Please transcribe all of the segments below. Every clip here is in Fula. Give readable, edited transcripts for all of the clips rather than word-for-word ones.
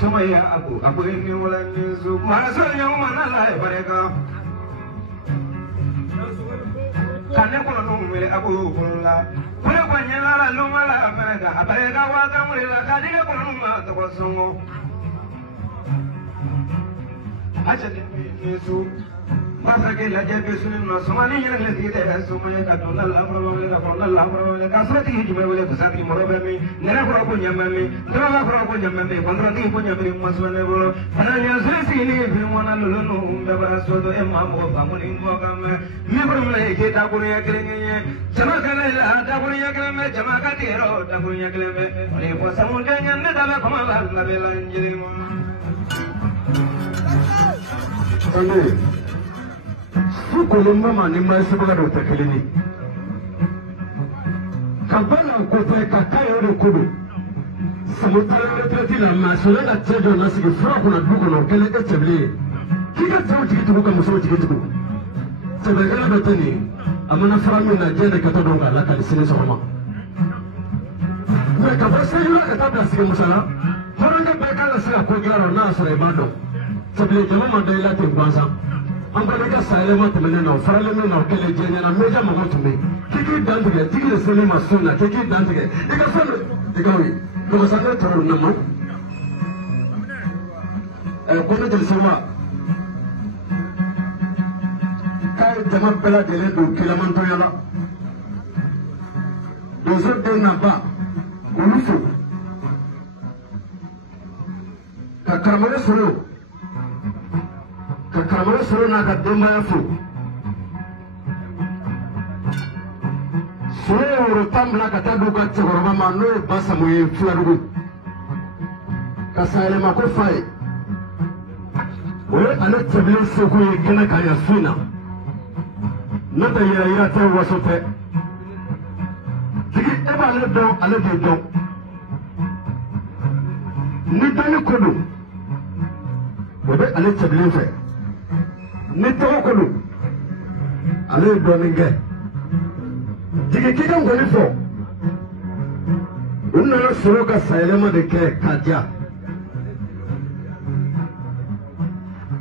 Somaya Abu ni wala nizu maraso nyuma na la bareka kane kono numele Abu kulla kule kwenye la luma la bareka bareka wa kamula kadile kono numa to kosungo acha nizu Masake la jabe sunna somani yana lati da somaya ka to la amro le ka la amro le ka sati hijme wala kusati morobe mi nera ko ko nyamami dara ko ko nyamami kontrati ko nyamami maswane bolo ananya sisi ni bi mona lulu be bara sodo e mamo ba moni ko kam mi bro me ke ta ko ya krenye jama kala la ta ko ya kreme jama ka tero ta ko ya kreme ole ko samunde nyanne da ba ko ma ba na be la njiri mo Sukulumba mani maisibuga dote kelini. Kabala kote kakayo de kudu. Samutala retreti na masole la tejo nasigi fura kuna duko no kele echebli. Kika tsawo tikituku ka muso tikituku. Sebegala doteni amana fura mi na jende kato donga la kalisine soma. Me kabasa yula kata sige musala. Horanga bekala siga kogila na sura ibado. Sebli jama mandai la tingwansa. Ambalika sailema temene no faraleme no kele jenya na meja magotume kiki dandige tikile sele masuna kiki dandige ika sele ikawi ko sakre toro namo kono del sema kai jama bela dele do kilamanto yala dozo de na ba ulufu ka karamare solo Kakamara Suruna Kadema Fu Suru Tamla Kataduka Choroma no Basamu Flaru Kasale Makofai Where I let Tabli Soku Ganakaya Suna Not a Yata Wasote Tiki Eba Ledo Aledo Nidani Kudu Where I let Tabli Nitokulu Ale doninge Dike kika ngolifo Unala suroka sailema de ke kadia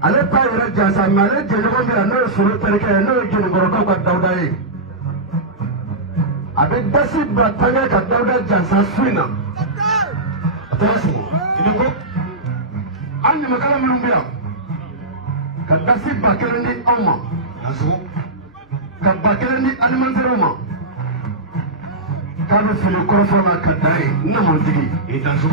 Ale pa yara jasa male jejogo mira no suro terike no jinu boroka kwa daudaye Abe dasi batanga ka dauda jasa swina Atasi Inoko Ani makala mlumbia Kadasi bakeleni oma Azu Kabakeleni alimantero oma Kabe fili korofona kadai Namantigi Itazu